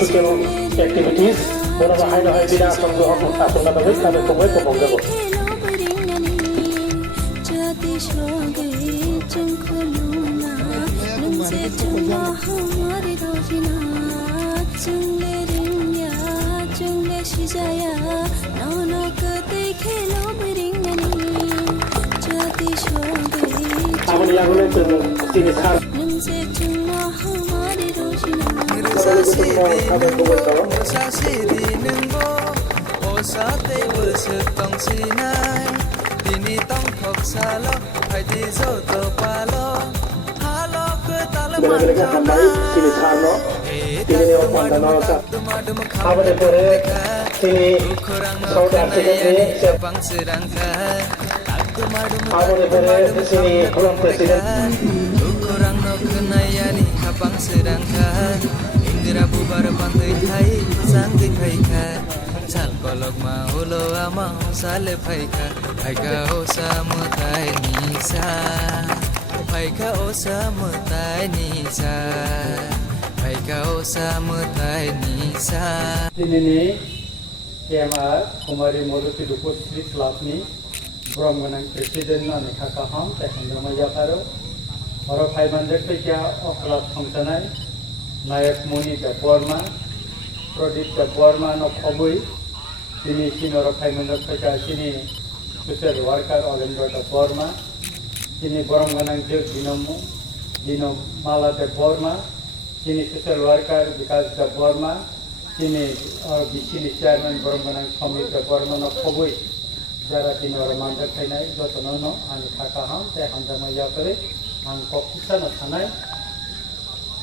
social activities muna bahay na bina asong na bagay kami kumay kumong Amun yang udah tuh sini sekarang. Benar-benar kembali sini sekarang. Sini orang danau sah. Apa deh sini saudara ini siapa? Apa deh sini pulang presiden. Kurang no kenayani kapang sedangkan Indira bubar pantai thai sangti phaika chal kolok ma holo ama sale phaika phaika o samutai nisa phaika o samutai nisa phaika o samutai nisa ini KMR Kumari Moruti Duput Sri Slatni Brahmanan Presiden Nani Kakaham Tekandama Yakaro और 500 पे क्या औखलात function है नायक मुनि का Burma Pradeep का Burma न खबुई सिनी सिन और 500 पे क्या सिनी सोशल वर्कर ऑलेंडर का बर्मा सिनी बरम गनंग देव दिनम माला का बर्मा सिनी सोशल वर्कर विकास का बर्मा सिनी और बिसिनी चेयरमैन बरम गनंग समिति का बर्मा न खबुई जरा दिन और मानदक है नहीं जो तो नो आने खाका हम ते हम जमा या करे ang kokisa na tanay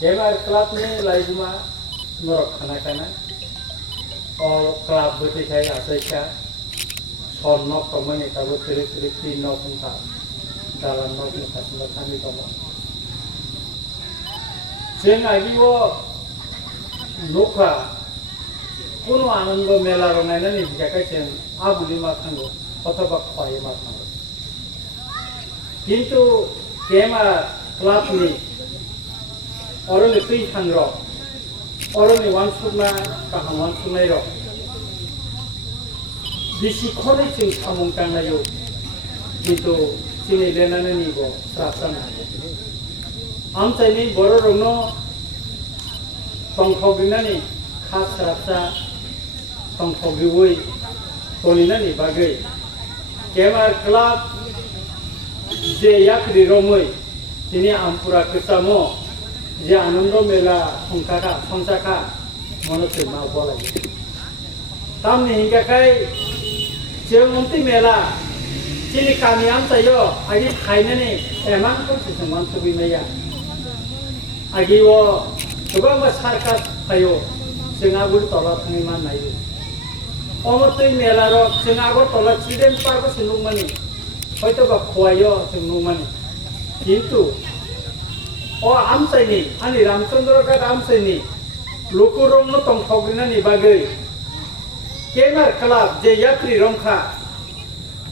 KMR club ni laima norok khana kana o club beti khai asai ka son nok tomani ka bo tiri tin nok ta dalam nok ni kasna thami tomo jeng agi wo nokha kono anando mela ronai na ni jakai chen abuli ma thango othoba khoi ma thango kintu KMR club ni orang ni pin thang ro orang ni wan sukma kahang wan sukmai ro bisi khole ching thamung kana yo kintu chini lena ni go srasana am chai ni boro rongno tongthogina ni khas srasa tongthogiwoi tonina ni bagai KMR club যে yakri romoi ini ampura kesamo je anando mela songkaka monose ma bolai tamni hingga kai je monti mela chini kami am sayo agi khaine ni emang ko seman subi meya agi wo coba ma sarkas ayo sengagul tola thani man nai omotoi mela ro sengagor tola chiden parko sinung mani হয়তো বা খোয়াইও নুমানি কিন্তু ও আমসাইনি আনি রামচন্দ্রকা আমসাইনি লোকরঙ্গ তংথগিনানি বাগৈ KMR club যে यात्री রংখা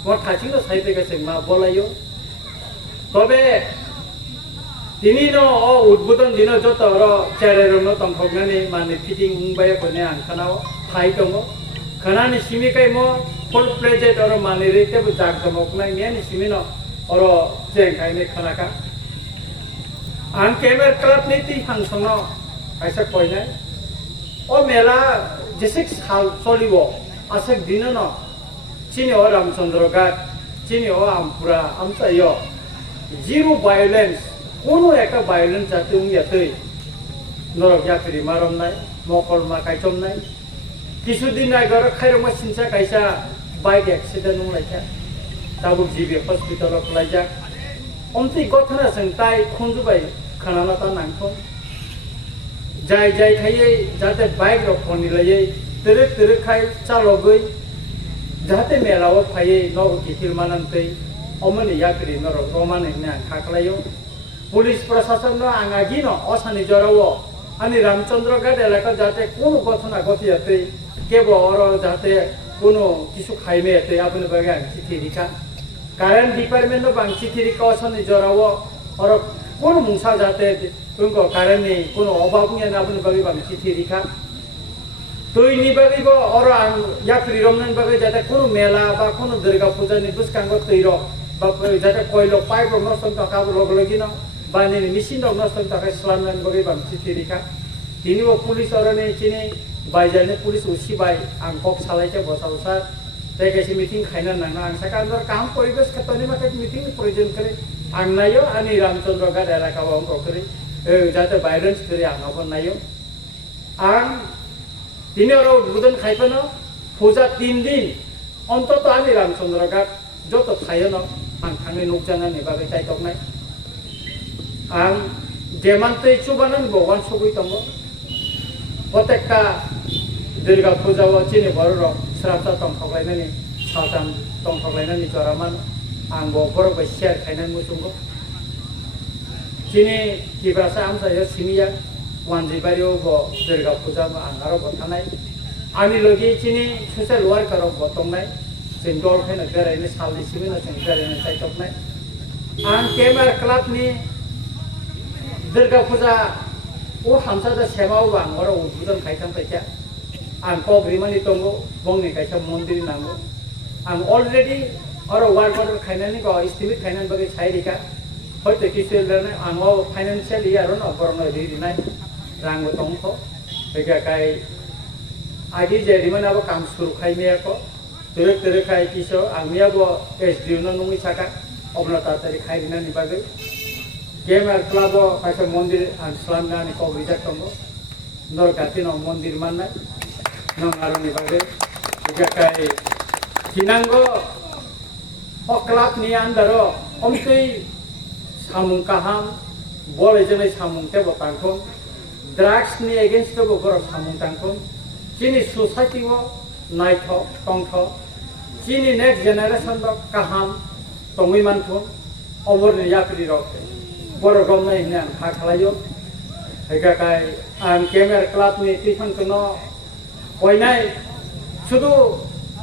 মোর থাচিং সাইতে গেছে মা বলাইও তবে তিনি ন ও উদ্বোধন দিন যত র চেরেরঙ্গ তংথগিনানি মানে ফিটিং উংবাই কোনে আনখানাও ফাই দङ খানানি সিমিকাই মো full pledged or money rate bu jak jamok nai ni simino or jeng kai ne khanaka ang KMR club ni ti hangsono kaisa koi nai o mela jesek sal cholibo asek dinono chini o Ramchandra Ghat chini o ampura amsa yo zero violence kono ekta violence jate ungyatei norok yakri marom nai mokol ma kaichom nai কিছুদিন আগে খাইরমা সিনসা কাইসা bike accident Laika তাবুক GB hospital লাইজাক অমতি গথনা जों তাই খুনজুবাই খানানা তা নাংথো যাই যাই খাইয়ে যাতে bike রক্ষণি লাইয়ে তেরে তেরে খাই চালগৈ যাতে মেলাও ফাইয়ে নগ কিতির মানান্তৈ অমনি ইয়াকরি নর রমানে না খাকলাইও পুলিশ প্রশাসন আঙাগি ন অসানি জরাও আনি রামচন্দ্র ঘাট এলাকা যাতে কোনো ঘটনা ঘটিয়াতে কেবল যাতে কোনো কিছু খাইমে এতে আপনি বাগান চিঠি লিখা কারেন্ট ডিপার্টমেন্ট বাং চিঠি লিখা অসানি জরাও আর কোন মুসা যাতে উनको কারেন্টনি কোনো অভাব নিয়ে আপনি বাগি বাং চিঠি লিখা তৈনি বাগিব আর ইয়াপ্রি রমনান বাগে যাতে কোনো মেলা বা কোনো দুর্গা পূজা নিবুসকাঙ্গ তৈর বা যাতে কইল পাইপ নষ্ট টাকা লগ লগি না বা মেশিন নষ্ট টাকা সালামান বাগে বাংসি থিরিকা তিনিও পুলিশ অরনে চিনি বাইজানে পুলিশ উসিবাই आं कक सालायचे बसा बसा जायगासे मिटिं खायना नांना आं साका आंदर काम परिबेश खतनि माथे मिटिं प्रयोजन करे आं नायो आनि रामचंद्र गार एलाकाव आं ककरि जाते भाइलेंस करे आंबो नायो आं तिनि अर उद्बोधन खायफानो पूजा 3 दिन अन्तत आनि रामचंद्र गार जत थायो आं थांनि नकजानानि बागै ताइतकनाय आं जेमानतै चुबानान भगवान सबै दङ प्रत्येकटा दुर्गा पूजा चिनि बर स्राबता तंखलायनानै सालदान तंखलायनानै जरामान आंबो बरबो शेयार खायनानै मुसुंगो चिनि किब्रासा आमसायो सिमिया वानजिबारियाव दुर्गा पूजा आंगाराव बथानाय आंनि लगे चिनि ससियेल वार्काराव बतंनाय जों दल फैनो बेरायनो सालनि सिमिनो जों बेरायनो साइटकनाय आं केमार क्लाबनि दुर्गा पूजा ओ हामसादा सेमाव आंगार उद्बोधन खायखां फैसा आं कग्रिमानि दंगो बंनि कायसा मन्दिर नांगो आं अलरेडी और वार्ड वार्ड खायनानि ग एस्टिमेट खायनानि बागै साइरिका हयतो किछु लेरनाय आं फाइनान्शियली आरो न बरनो लिरनाय रांबो दंखो बेगाखाय आदि जेरिमानाबो काम सुरु खायनायाको तेरे तेरे खाय किसो आंनियाबो एसडिअ न नङि साका अब्ला तातारि खायनानि बागै गेमार क्लाब कायसा मन्दिर आं स्लामनानि कग्रिजा दंगो नरगातिनो मन्दिर माननाय नंगारनि बागै बेगाखाय किनांगो अ क्लाबनि आन्दारो अमसै सामुं काहाम बलेजनै सामुं तेबो तांखोन ड्राग्सनि एगेन्स्टबो बर सामुं तांखोन चिनि सोसाइटिव नायथ तंथ चिनि नेक्स्ट जेनारेशन द काहाम तंगै मानथुन अबरनि याप्रि रक बर गमनाय हिना हा खालायो बेगाखाय आं केमेर क्लाबनि टिफनखौनो बयनाय शुधु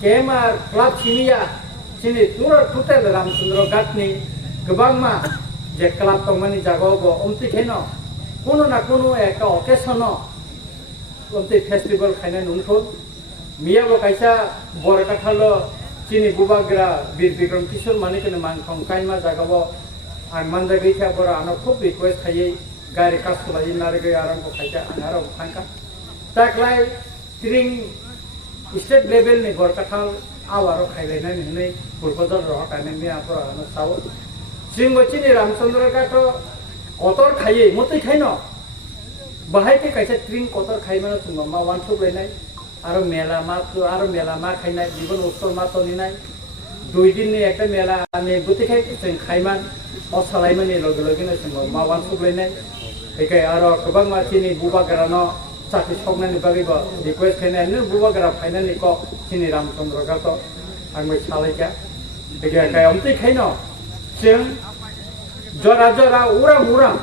केमार क्लाब सिमिया चिनि टोटेल रामचंद्र गातनि गोबांमा जे क्लाब दंमानि जागावबो अमतिखेनो कोनो ना कोनो एक अकेशन अमति फेस्टिवल खायना नुनखुन मियाबो कायसा बरकाथाल चिनि बुबाग्रा बीर विक्रम किशोर मानिकनो मानखं कायमा जागावो आं मानजा गैथा बर आनो खूब रिक्वेस्ट थायै गारि कासलायै नारगै आरामखौ खायसा आं आरो थांका ताकलाय त्रिं स्टेट लेवल नि बरकाथाल आवारो खायलायनानै हनै फुटबल रह कायनानि आफरानो साव जोंबो चिनि रामचंद्र गाथ कतर खायै मतै खायनो बाहायते कायसा त्रिं कतर खायमानो जों मा वान सुबलायनाय आरो मेला मा खायनाय जीवन उत्सव मा तनिनाय 2 दिननि एकटा मेला आनि बुतिखाय जों खायमान असालायमानि लगे लगेनो जों मा वान सुबलायनाय बेखाय आरो गोबां मानसिनि बुबाग्रानो साथि सगनानि बागैबो रिक्वेस्ट खायनायनो बुबाग्रा फायनानि क चिनि रामचंद्र गाथ आंबो सालायका बेखाय अमति खायनो जों जरा जरा उरां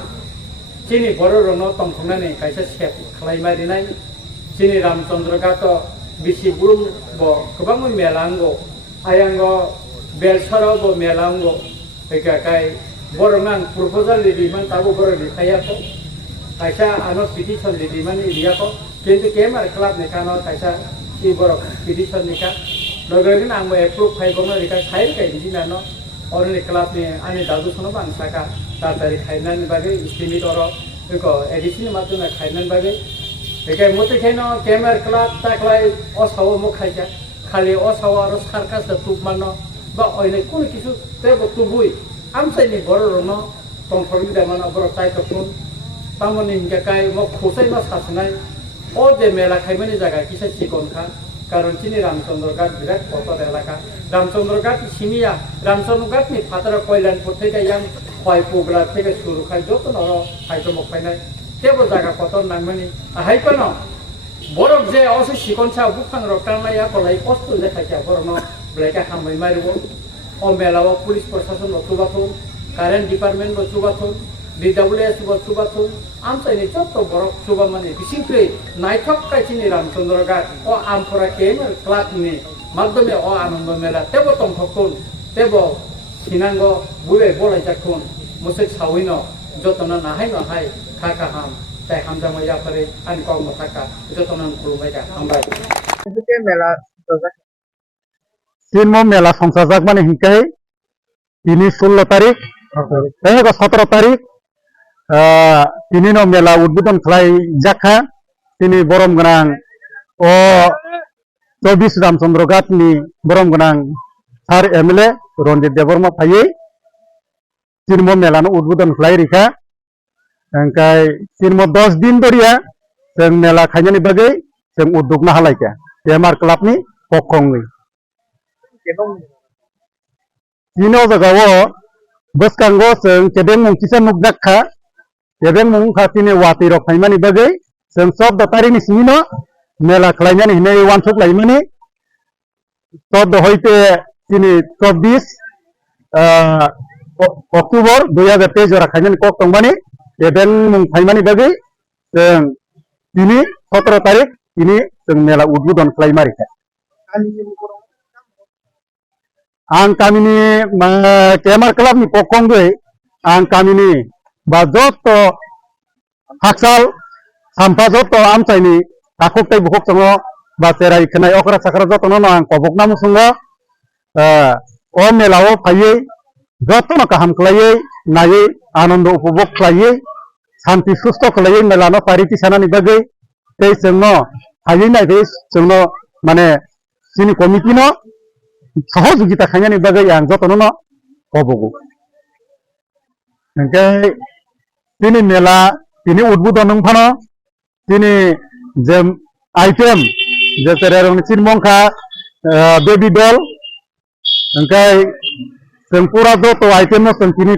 चिनि बर रनो तंखनानै कायसा सेफ खालायमारिनाय चिनि रामचंद्र गाथ बिसि बुरुम बो गोबां मेलांगो आयांगो बेलसरावबो मेलांगो बेखाय बरनां प्रपोजल लिरैमान ताबो बर लिखायाखो कायसा आनो पिटिशन लिरैमान इरियाखो किन्तु केमार क्लाब निखानो कायसा इ बर पिटिशन निखा लगेन आंबो एप्रुव फाइबोनो रिका साइड गायदिनानो अरनि क्लाबनि आनि दादुसनो बांसाका तातारि खायनानि बागै एस्टिमेट अर बेको एडिशन मातुना खायनानि बागै बेखाय मतेखायनो केमार क्लाब ताकलाय असाव मखायका खालि असाव आरो सारकास तुबमानो बा अयने कुन किसु तेबो तुबुइ आमसाइनि बरनो तंफरनि दामाना बर ताइतकुन तामनि हिंगाकाय म खोसाइ मा सासनाय ओ जे मेला खायमानि जागा किसा सिकनखा कारण चिनि रामचंद्र गाट बिराट कतर एलाका रामचंद्र गाट सिमिया रामचंद्र गाटनि फातरा कल्याणपुर थेके यां खय पुगला थेके सुरु खाय जतन अर खायतो मखायनाय तेबो जागा कतर नांमानि हायपनो बरफ जे असे सिकनसा बुफां रक्टानलाया कलाय कष्ट जे खायसा बरनो ब्लेका हामै मारिबो ओ मेलाव पुलिस प्रशासन बतुबाथु कारेन्ट डिपार्टमेन्ट बतुबाथु DWS बतुबाथु आमसाइनि चत्त बरफ सुबा माने बिसिंख्रै नायथक कायचिनि रामचंद्र गाट ओ आमफरा केमार क्लाबनि माध्यमे ओ आनन्द मेला तेबो तंखकुन तेबो सिनांगो बुवे बलायजाकुन मुसे सावैनो जतन नाहाय नाहाय खाखाहाम তাই হামজা মজা করে আনি কম থাকা যত নাম খুলবাই কা আমরা মেলা তিনমো মেলা সংসার যাক মানে হিংকাই তিনি 16 তারিখ 17 তারিখ তিনি মেলা উদ্বোধন খাই যাখা তিনি বরম গোনাং ও 24 রামচন্দ্র ঘাটনি বরম গোনাং সাर एमएलए रंजित देबरमा फायै तिनमो मेलानो उद्बोधन खाई रिखा ओंखाय तिनमो 10 दिन दरिया जों मेला खायनायनि बागै जों उद्दोगना हालायखा बेमार क्लाबनि पक्षंनि तिनो जागाव बसकांगो जों केदें मुंखिसा नुकजाखा केदें मुंखा तिनि वाति रक फायमानि बागै जों 14 तारिखनि सिमिनो मेला खालायनानै हिनै वानसुक लायमानि 14 हयते তিনি 24 অক্টোবর 2023 জরা খাইনানি কক তংবানি এবেন মুং ফাইমানি বাগै जों তিনি 17 তারিখ তিনি जों मेला उद्बोधन खालायमारिखा आं गामिनि केमार क्लाबनि पक्षंगै आं गामिनि बा जत हाकसाल सामफा जत आमसायनि आखुकथाय बुखुकसंग बा सेराय खोनाय अखरा साखरा जतनो आं कबकना मुसुंग ओ मेलाव फायै जतन गाहाम खालायै नायै आनंद उपभोग खालायै शांति सुस्थ खालायै मेलानो पारिति सानानि बागै तै जोंनो फायै नायदै जोंनो माने जोंनि कमिटिनो सहयोगिता खालायनायनि बागै आं जतनो कबगो ओंखाय दिनै मेला दिनै उद्बोधन फानो दिनै जे आइटेम जे सेरारनि चिनमंखा बेबी डल ओंखाय जों पुरा जत आइटेम जों तिनि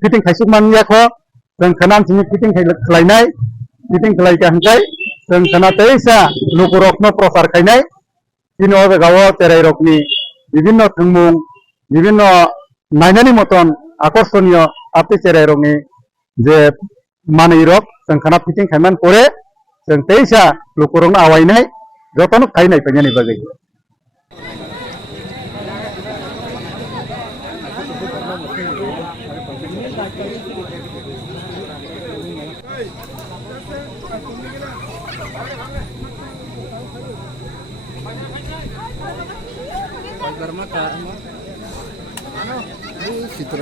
फिटिं खायसुक मानियाखौ जों खोनान तिनि फिटिं खालायनाय फिटिं खालायका ओंखाय जों खोना तैसा लुकुरकनो प्रचार खायनाय तिनि अजागाव तेराय रकनि विभिन्न थुंमुं विभिन्न नायनानि मतन आकर्षणीय आपि तेराय रकनि जे मानै रक जों खोना फिटिं खायमान परे जों तैसा लुकुरकनो आवायनाय जतनो खायनाय फैनायनि बागै Citra